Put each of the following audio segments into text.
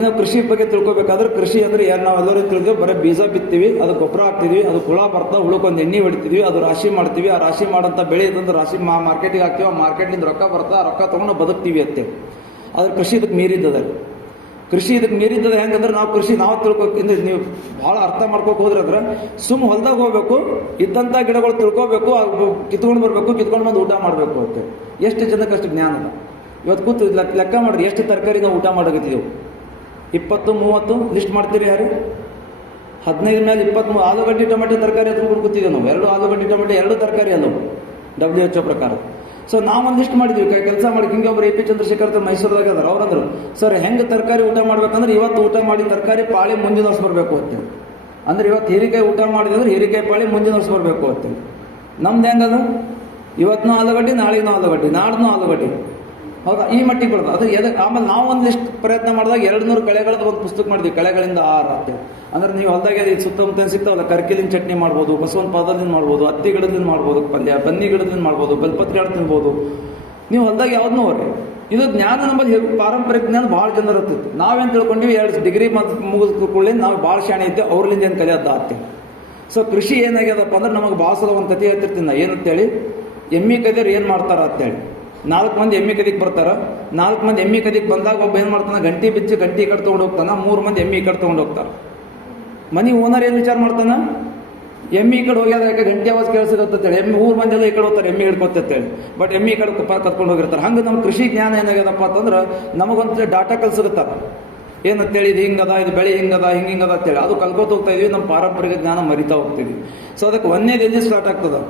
ನಾವು ಕೃಷಿ ಬಗ್ಗೆ ತಿಳ್ಕೊಬೇಕಾದ್ರೆ ಕೃಷಿ ಅಂದ್ರೆ ಯಾರು ನಾವು ಎಲ್ಲರೂ ತಿಳಿದ್ವಿ ಬರೀ ಬೀಜ ಬಿತ್ತೀವಿ, ಅದು ಗೊಬ್ಬರ ಹಾಕ್ತಿವಿ ಅದು ಹುಳ ಬರ್ತಾ ಹುಳಕ್ಕೊಂದು ಎಣ್ಣೆ ಹೊಡಿತೀವಿ ಅದು ರಾಶಿ ಮಾಡ್ತೀವಿ, ಆ ರಾಶಿ ಮಾಡಂತ ಬೆಳೆ ಇದಂದ್ರೆ ರಾಶಿ ಮಾರ್ಕೆಟಿಗೆ ಹಾಕ್ತೀವಿ, ಆ ಮಾರ್ಕೆಟ್ನಿಂದ ರೊಕ್ಕ ಬರ್ತಾ ರೊಕ್ಕ ತಗೊಂಡು ಬದುಕ್ತೀವಿ ಅಂತೇಳಿ ಆದ್ರೆ ಕೃಷಿ ಇದಕ್ಕೆ ಮೀರಿದ್ದದ. ಕೃಷಿ ಇದಕ್ಕೆ ಮೀರಿದ್ದದ ಹೆಂಗಂದ್ರೆ ನಾವು ಕೃಷಿ ನಾವು ತಿಳ್ಕೊಕ್ಕಿಂತ ನೀವು ಭಾಳ ಅರ್ಥ ಮಾಡ್ಕೊಕ್ ಹೋದ್ರೆ ಅಂದ್ರೆ ಸುಮ್ ಹೊಲ್ದಾಗ ಹೋಗ್ಬೇಕು ಇದ್ದಂಥ ಗಿಡಗಳು ತಿಳ್ಕೊಬೇಕು ಕಿತ್ಕೊಂಡು ಬರ್ಬೇಕು, ಕಿತ್ಕೊಂಡು ಬಂದು ಊಟ ಮಾಡಬೇಕು ಅಂತ. ಎಷ್ಟು ಜನಕ್ಕೆ ಅಷ್ಟು ಜ್ಞಾನ ಇವತ್ತು ಕೂತು ಲೆಕ್ಕ- ಮಾಡಿದ್ರೆ ಎಷ್ಟು ತರಕಾರಿ ನಾವು ಊಟ ಮಾಡಕತ್ತಿದ್ದೆವು ಇಪ್ಪತ್ತು, ಮೂವತ್ತು ಲಿಸ್ಟ್ ಮಾಡ್ತೀರಿ ಯಾರು? ಹದಿನೈದು ಮೇಲೆ ಇಪ್ಪತ್ತ್ ಆಲೂಗಡ್ಡೆ, ಟೊಮೆಟೊ, ತರಕಾರಿ ಹತ್ಕೊಂಡು ಕೂತಿದ್ದೇವೆ ನಾವು. ಎರಡು ಆಲೂಗಡ್ಡೆ, ಟೊಮೆಟೊ, ಎರಡು ತರಕಾರಿ ಅದು ಡಬ್ಲ್ಯೂ ಎಚ್ ಒ ಪ್ರಕಾರ. ಸೊ ನಾವೊಂದು ಲಿಸ್ಟ್ ಮಾಡಿದ್ವಿ. ಕೆಲಸ ಮಾಡಿ. ಹಿಂಗೆ ಒಬ್ರು ಎ ಪಿ ಚಂದ್ರಶೇಖರ್ ಮೈಸೂರದಾಗ ಅದಾರ. ಅವ್ರಂದ್ರು, ಸರ್, ಹೆಂಗೆ ತರಕಾರಿ ಊಟ ಮಾಡ್ಬೇಕಂದ್ರೆ ಇವತ್ತು ಊಟ ಮಾಡಿ ತರಕಾರಿ ಪಾಳಿ ಮುಂದಿನ ವರ್ಷ ಬರಬೇಕು ಅಂತೇಳಿ ಅಂದ್ರೆ ಇವತ್ತು ಹೀರಿಕಾಯಿ ಊಟ ಮಾಡಿದ್ರೆ ಹೀರಿಕಾಯಿ ಪಾಳಿ ಮುಂದಿನ ವರ್ಷ ಬರಬೇಕು ಅಂತೇಳಿ ನಮ್ದು ಹೆಂಗದ ಇವತ್ತು ಆಲೂಗಡ್ಡೆ, ನಾಳೆನೂ ಆಲೂಗಡ್ಡೆ ನಾಡ್ದು ಆಲೂಗಡ್ಡೆ. ಹೌದಾ? ಈ ಮಟ್ಟಿಗೆ ಬರ್ತದೆ. ಅದು ಎದಕ್ಕೆ ಆಮೇಲೆ ನಾವು ಒಂದಿಷ್ಟು ಪ್ರಯತ್ನ ಮಾಡಿದಾಗ ಎರಡು ನೂರು ಕಳೆಗಳದ್ದು ಒಂದು ಪುಸ್ತಕ ಮಾಡಿದ್ವಿ. ಕಳೆಗಳಿಂದ ಆರು ಅಂತೇಳಿ ಅಂದ್ರೆ ನೀವು ಹೊಲದಾಗ ಈ ಸುತ್ತಮುತ್ತ ಸಿಗ್ತಾವಲ್ಲ, ಕರ್ಕಿಲಿನ ಚಟ್ನಿ ಮಾಡ್ಬೋದು, ಬಸವನ ಪಾದದಿಂದ ಮಾಡ್ಬೋದು, ಹತ್ತಿ ಗಿಡದಿಂದ ಮಾಡ್ಬೋದು, ಪಲ್ಯ, ಬನ್ನಿ ಗಿಡದಿಂದ ಮಾಡ್ಬೋದು ಬೆಲ್ಪತ್ರಿ ಹಣ್ಣು ತಿನ್ಬೋದು. ನೀವು ಹೊಲದಾಗ ಯಾವ್ದನ್ನೂ ಅವ್ರಿ ಇದು ಜ್ಞಾನ ನಮ್ಮಲ್ಲಿ ಪಾರಂಪರಿಕ ಜ್ಞಾನ ಭಾಳ ಜನರ ಇರ್ತಿತ್ತು ನಾವೇನು ತಿಳ್ಕೊಂಡಿವಿ, ಎರಡು ಡಿಗ್ರಿ ಮುಗಿದ ಕೂಡಲೇ ನಾವು ಭಾಳ ಶಾಣೆ ಇದ್ದೆ ಅವ್ರಲಿಂದ ಏನು ಕಲಿಯೋದ ಆಗ್ತಿ ಸೊ ಕೃಷಿ ಏನಾಗ್ಯದಪ್ಪ ಅಂದ್ರೆ ನಮಗೆ ಭಾಳ ಸಲ ಒಂದು ಕತೆ ಹೇಳ್ತಿರ್ತೀನಿ ಏನಂತೇಳಿ? ಎಮ್ಮಿ ಕದಿಯರು ಏನು ಮಾಡ್ತಾರ ಅಂತೇಳಿ. ನಾಲ್ಕು ಮಂದಿ ಎಮ್ಮೆ ಕದಿಗೆ ಬರ್ತಾರ. ನಾಲ್ಕು ಮಂದಿ ಎಮ್ಮೆ ಕದಿಗೆ ಬಂದಾಗ ಒಬ್ಬ ಏನು ಮಾಡ್ತಾನೆ? ಗಂಟಿ ಬಿಚ್ಚಿ ಗಂಟಿ ಕಟ್ ಕಡೆ ತೊಗೊಂಡು ಹೋಗ್ತಾನ. ಮೂರು ಮಂದಿ ಎಮ್ಮಿ ಕಟ್ ಕಡೆ ತೊಗೊಂಡು ಹೋಗ್ತಾರ. ಮನಿ ಓನರ್ ಏನು ವಿಚಾರ ಮಾಡ್ತಾನ? ಎಮ್ಮಿ ಈ ಕಡೆ ಹೋಗ್ಯಾದ ಯಾಕೆ ಗಂಟೆ ಆವಾಜ್ ಕೇಳಿಸಿರತ್ತೇಳಿ ಎಮ್ಮಿ ಊರ್ ಮಂದಿ ಎಲ್ಲ ಈ ಕಡೆ ಹೋಗ್ತಾರೆ, ಎಮ್ಮೆ ಹಿಡ್ಕೊತೇಳಿ ಬಟ್ ಎಮ್ಮಿ ಕಡೆ ಕ- ಕತ್ಕೊಂಡು ಹೋಗಿರ್ತಾರೆ. ಹಂಗೆ ನಮ್ಮ ಕೃಷಿ ಜ್ಞಾನ ಏನಾಗ್ಯದಪ್ಪ ಅಂತಂದ್ರೆ ನಮಗೊಂದು ಡಾಟಾ ಕಲ್ಸಿರುತ್ತಾರ ಏನಂತೇಳಿ ಇದು ಹಿಂಗದ, ಇದು ಬೆಳೆ ಹಿಂಗದ, ಹಿಂಗ ಹಿಂಗದ ಅಂತೇಳಿ. ಅದು ಕಲ್ಕೋತ ಹೋಗ್ತಾ ಇದೀವಿ ನಮ್ಮ ಪಾರಂಪರಿಕ ಜ್ಞಾನ ಮರಿತಾ ಹೋಗ್ತೀವಿ ಸೊ ಅದಕ್ಕೆ ಒಂದೇ ಎಲ್ಲಿ ಸ್ಟಾರ್ಟ್ ಆಗ್ತದ.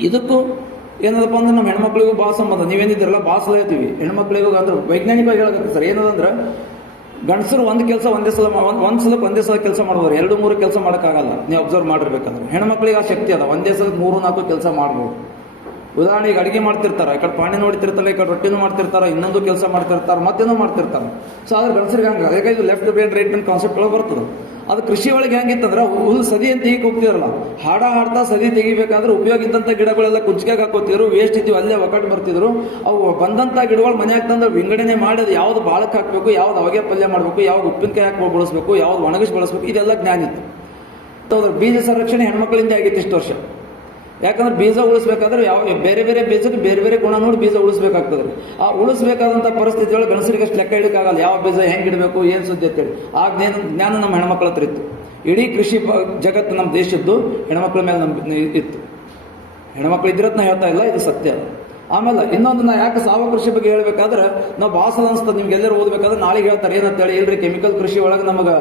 ಇದಕ್ಕೂ ಏನದಪ್ಪ ಅಂದ್ರೆ ನಮ್ಮ ಹೆಣ್ಮಕ್ಳಿಗೂ ಭಾಳ ಸಂಬಂಧ. ನೀವೇನಿದ್ದೀರಲ್ಲ ಭಾಳ ಸಲ ಹೇಳ್ತೀವಿ ಹೆಣ್ಮಕ್ಳಿಗೂ ಅಂದ್ರೆ ವೈಜ್ಞಾನಿಕವಾಗಿ ಹೇಳಕತ್ತೆ ಸರ್. ಏನದಂದ್ರೆ, ಗಂಡಸರು ಒಂದು ಕೆಲಸ ಒಂದೇ ಸಲ ಒಂದು ಸಲ ಒಂದೇ ಸಲ ಕೆಲಸ ಮಾಡ್ಬೋದು ಎರಡು, ಮೂರು ಕೆಲಸ ಮಾಡೋಕ್ಕಾಗಲ್ಲ. ನೀವು ಅಬ್ಸರ್ವ್ ಮಾಡಿರ್ಬೇಕಂದ್ರೆ. ಹೆಣ್ಮಕ್ಳಿಗೆ ಆ ಶಕ್ತಿ ಅದ. ಒಂದೇ ಸಲ ಮೂರು, ನಾಲ್ಕು ಕೆಲಸ ಮಾಡ್ಬೋದು. ಉದಾಹರಣೆಗೆ ಅಡುಗೆ ಮಾಡ್ತಿರ್ತಾರೆ. ಈ ಕಡೆ ಪಾಣಿ ನೋಡ್ತಿರ್ತಾರೆ, ಈ ಕಡೆ ರೊಟ್ಟಿನೂ ಮಾಡ್ತಿರ್ತಾರೆ, ಇನ್ನೊಂದು ಕೆಲಸ ಮಾಡ್ತಿರ್ತಾರೆ, ಮತ್ತೇನೋ ಮಾಡ್ತಿರ್ತಾರೆ. ಸೊ ಆದ್ರೆ ಗಂಡಸರಿಗೆ ಹಂಗೆ. ಅದಕ್ಕೆ ಇದು left brain right brain concept ಒಳಗೆ ಬರ್ತದೆ. ಅದು ಕೃಷಿ ಒಳಗೆ ಹೆಂಗಿತ್ತಂದ್ರೆ ಹುಲ್ಲು ಸದಿ ಅಂತ ಈಗ ಹೋಗ್ತಿರಲ್ಲ ಹಾಡ ಹಾಡ್ತಾ ಸದಿ ತೆಗಿಬೇಕಂದ್ರೆ ಉಪಯೋಗ ಇದ್ದಂಥ ಗಿಡಗಳೆಲ್ಲ ಕುಚ್ಕಾಗ ಹಾಕೋತಿದ್ರು ವೇಸ್ಟ್ ಇದ್ದೀವಿ ಅಲ್ಲೇ ಒಕ್ಕಟ್ಟು ಬರ್ತಿದ್ರು. ಅವು ಬಂದಂಥ ಗಿಡಗಳು ಮನ್ಯಾಗ ತಂದು ವಿಂಗಡಣೆ ಮಾಡಿ ಅದು ಯಾವ್ದು ಬಾಳಕ್ಕೆ ಹಾಕಬೇಕು, ಯಾವ್ದು ಅವಾಗೆ ಪಲ್ಯ ಮಾಡಬೇಕು, ಯಾವ್ದು ಉಪ್ಪಿನಕಾಯಿ ಹಾಕಿ ಬಳಸಬೇಕು, ಯಾವ್ದು ಒಣಗಿಸಿ ಬಳಸಬೇಕು, ಇದೆಲ್ಲ ಜ್ಞಾನ ಇತ್ತು. ಅದ್ರ ಬೀಜ ಸಂರಕ್ಷಣೆ ಹೆಣ್ಮಕ್ಳಿಂದ ಆಗಿತ್ತು ಇಷ್ಟು ವರ್ಷ. ಯಾಕಂದ್ರೆ ಬೀಜ ಉಳಿಸ್ಬೇಕಾದ್ರೆ ಯಾವ ಬೇರೆ ಬೇರೆ ಬೀಜಕ್ಕೆ ಬೇರೆ ಬೇರೆ ಗುಣ ನೋಡಿ ಬೀಜ ಉಳಿಸ್ಬೇಕಾಗ್ತದೆ. ಆ ಉಳಿಸ್ಬೇಕಾದಂಥ ಪರಿಸ್ಥಿತಿ ಒಳಗೆ ಗಣಸರಿಗೆ ಅಷ್ಟು ಲೆಕ್ಕ ಹಿಡಕ್ಕಾಗಲ್ಲ ಯಾವ ಬೀಜ ಹೆಂಗೆ ಇಡಬೇಕು, ಏನು ಸುದ್ದಿ ಅಂತೇಳಿ ಆ ಜ್ಞಾನ ಜ್ಞಾನ ನಮ್ಮ ಹೆಣ್ಮಕ್ಳ ಹತ್ರ ಇತ್ತು. ಇಡೀ ಕೃಷಿ ಜಗತ್ತು ನಮ್ಮ ದೇಶದ್ದು ಹೆಣ್ಮಕ್ಳ ಮೇಲೆ ನಮ್ಮ ಇತ್ತು. ಹೆಣ್ಮಕ್ಳು ಇದ್ರತ್ ನಾ ಹೇಳ್ತಾ ಇಲ್ಲ, ಇದು ಸತ್ಯ. ಆಮೇಲೆ ಇನ್ನೊಂದು ನಾ ಯಾಕೆ ಸಾವಯವ ಕೃಷಿ ಬಗ್ಗೆ ಹೇಳ್ಬೇಕಾದ್ರೆ, ನಾವು ಭಾಳ ಅನಿಸ್ತದೆ ನಿಮ್ಗೆ ಎಲ್ಲರೂ ಓದ್ಬೇಕಾದ್ರೆ ನಾಳೆ ಹೇಳ್ತಾರೆ ಏನಂತೇಳಿ ಇಲ್ರಿ ಕೆಮಿಕಲ್ ಕೃಷಿ ಒಳಗೆ ನಮಗೆ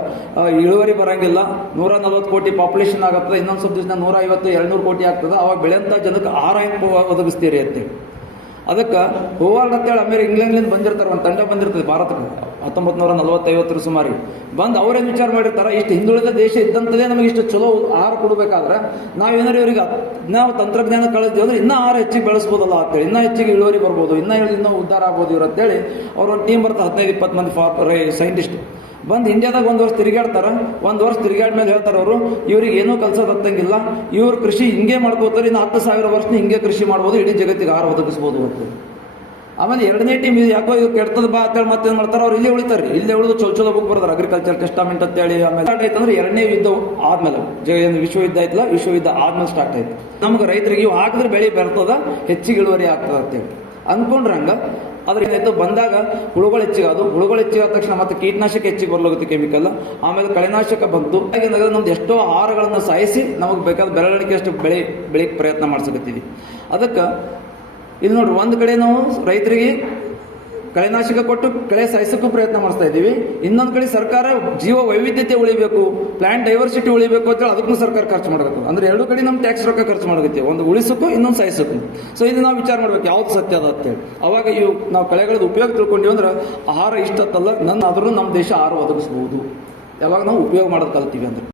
ಇಳುವರಿ ಬರಂಗಿಲ್ಲ. ನೂರ ನಲ್ವತ್ತು ಕೋಟಿ ಪಾಪ್ಯುಲೇಷನ್ ಆಗುತ್ತೆ, ಇನ್ನೊಂದು ಸ್ವಲ್ಪ ದಿವಸ ನೂರ ಐವತ್ತು, ಎರಡ್ನೂರು ಕೋಟಿ ಆಗ್ತದೆ. ಅವಾಗ ಬೆಳೆಯಂತ ಜನಕ್ಕೆ ಆಹಾರ ಒದಗಿಸ್ತೀರಿ ಅಂತೇಳಿ ಅದಕ್ಕೆ ಹೋವಾರ್ಡ್ ಅಂತೇಳಿ ಅಮೇರಿ ಇಂಗ್ಲೆಂಡ್ಲಿಂದ ಬಂದಿರ್ತಾರೆ, ಒಂದು ತಂಡ ಬಂದಿರ್ತದೆ ಭಾರತಕ್ಕೆ. ಹತ್ತೊಂಬತ್ತು ನೂರ ನಲವತ್ತೈವತ್ತರ ಸುಮಾರಿ ಬಂದು ಅವರೇನು ವಿಚಾರ ಮಾಡಿರ್ತಾರೆ, ಇಷ್ಟು ಹಿಂದುಳಿದ ದೇಶ ಇದ್ದಂಥದೇ ನಮಗೆ ಇಷ್ಟು ಚಲೋ ಆಹಾರ ಕೊಡಬೇಕಾದ್ರೆ ನಾವೇನಾರು ಇವರಿಗೆ ನಾವು ತಂತ್ರಜ್ಞಾನ ಕಳಿಸ್ತೀವಿ ಅಂದ್ರೆ ಇನ್ನೂ ಆಹಾರ ಹೆಚ್ಚಿಗೆ ಬೆಳೆಸ್ಬೋದಲ್ಲ ಅಂತೇಳಿ ಇನ್ನೂ ಹೆಚ್ಚಿಗೆ ಇಳುವರಿ ಬರ್ಬೋದು, ಇನ್ನೂ ಇನ್ನೂ ಉದ್ಧಾರ ಆಗ್ಬೋದು ಇವ್ರು ಅಂತೇಳಿ ಅವ್ರ ಒಂದು ಟೀಮ್ ಬರ್ತಾರೆ ಹದಿನೈದು, ಇಪ್ಪತ್ತು ಮಂದಿ ಫಾರ್ ಸೈಂಟಿಸ್ಟ್ ಬಂದು ಇಂಡಿಯಾದಾಗ ಒಂದು ವರ್ಷ ತಿರುಗಾಡ್ತಾರ ಒಂದು ವರ್ಷ ತಿರುಗಾಡ ಮೇಲೆ ಹೇಳ್ತಾರೆ ಅವರು, ಇವ್ರಿಗೆ ಏನೂ ಕೆಲಸ ಗೊತ್ತಂಗಿಲ್ಲ ಇವ್ರು ಕೃಷಿ ಹಿಂಗೆ ಮಾಡ್ಕೋತಾರೆ, ಇನ್ನು ಹತ್ತು ಸಾವಿರ ವರ್ಷನ ಹಿಂಗೆ ಕೃಷಿ ಮಾಡ್ಬೋದು, ಇಡೀ ಜಗತ್ತಿಗೆ ಆಹಾರ ಒದಗಿಸ್ಬೋದು ಅಂತ ಆಮೇಲೆ ಎರಡನೇ ಟೀಮ್ ಇದು ಯಾಕೋ ಇದು ಕೆಡ್ತದ ಬಾ ಅಂತೇಳಿ ಮತ್ತೇನು ಮಾಡ್ತಾರೆ, ಅವ್ರು ಇಲ್ಲೇ ಉಳಿತಾರೆ. ಇಲ್ಲೇ ಉಳಿದು ಚಲೋ ಚಲೋ ಬುಕ್ ಬರ್ತಾರೆ ಅಗ್ರಿಕಲ್ಚರ್ ಟೆಸ್ಟಾಮೆಂಟ್ ಅಂತೇಳಿ, ಆಮೇಲೆ ಸ್ಟಾರ್ಟ್ ಆಯ್ತು ಅಂದ್ರೆ ಎರಡನೇ ಯುದ್ಧ ಆದ್ಮೇಲೆ ವಿಶ್ವ ವಿಶ್ವಯುದ್ಧ ಆಯ್ತಲ್ಲ, ವಿಶ್ವಯುದ್ಧ ಆದ್ಮೇಲೆ ಸ್ಟಾರ್ಟ್ ಆಯ್ತು. ನಮ್ಗೆ ರೈತರಿಗೆ ಇವು ಹಾಕಿದ್ರೆ ಬೆಳೆ ಬರ್ತದ, ಹೆಚ್ಚಿಗೆ ಇಳುವರಿ ಆಗ್ತದ ಅಂತೇಳಿ. ಅನ್ಕೊಂಡ್ರಂಗ ಅದ್ರ ಏನಾಯ್ತು ಬಂದಾಗ ಹುಳುಗಳು ಹೆಚ್ಚಿಗೆ ಅದು ಹುಳುಗಳು ಹೆಚ್ಚಿಗೆ ಆದ ತಕ್ಷಣ ಮತ್ತೆ ಕೀಟನಾಶಕ ಹೆಚ್ಚಿಗೆ ಬರ್ಲಾಗುತ್ತೆ ಕೆಮಿಕಲ್. ಆಮೇಲೆ ಕಳೆನಾಶಕ ಬಂತು. ಹಾಗೆ ನಮ್ದು ಎಷ್ಟೋ ಆಹಾರಗಳನ್ನು ಸಾಯಿಸಿ ನಮಗೆ ಬೇಕಾದ ಬೆಳವಣಿಗೆ ಅಷ್ಟು ಬೆಳೆ ಬೆಳೆಗೆ ಪ್ರಯತ್ನ ಮಾಡ್ಸಕತ್ತೀವಿ. ಅದಕ್ಕೆ, ಇಲ್ಲಿ ನೋಡ್ರಿ, ಒಂದು ಕಡೆ ನಾವು ರೈತರಿಗೆ ಕಳೆನಾಶಕ ಕೊಟ್ಟು ಕಳೆ ಸಾಯಿಸೋಕ್ಕೂ ಪ್ರಯತ್ನ ಮಾಡಿಸ್ತಾ ಇದ್ದೀವಿ. ಇನ್ನೊಂದು ಕಡೆ ಸರ್ಕಾರ ಜೀವ ವೈವಿಧ್ಯತೆ ಉಳಿಬೇಕು ಪ್ಲಾಂಟ್ ಡೈವರ್ಸಿಟಿ ಉಳಿಬೇಕು ಅಂತೇಳಿ ಅದಕ್ಕೂ ಸರ್ಕಾರ ಖರ್ಚು ಮಾಡಬೇಕು. ಅಂದ್ರೆ ಎರಡು ಕಡೆ ನಮ್ಮ ಟ್ಯಾಕ್ಸ್ ರೊಕ್ಕ ಖರ್ಚು ಮಾಡಕತ್ತೀವಿ ಒಂದು ಉಳಿಸೋಕ್ಕೂ ಇನ್ನೊಂದು ಸಾಯಿಸೋಕ್ಕೂ. ಸೊ ಇದು ನಾವು ವಿಚಾರ ಮಾಡ್ಬೇಕು, ಯಾವ್ದು ಸತ್ಯ ಅದ ಅಂತೇಳಿ ಅವಾಗ ಇವು ನಾವು ಕಳೆಗಳದ್ದು ಉಪಯೋಗ ತಿಳ್ಕೊಂಡಿವಿ ಅಂದ್ರೆ ಆಹಾರ ಇಷ್ಟತ್ತಲ್ಲ, ನನ್ನ ಆದರೂ ನಮ್ಮ ದೇಶ ಆಹಾರ ಒದಗಿಸ್ಬೋದು. ಯಾವಾಗ ನಾವು ಉಪಯೋಗ ಮಾಡೋದು ಕಲ್ತೀವಿ ಅಂದ್ರೆ.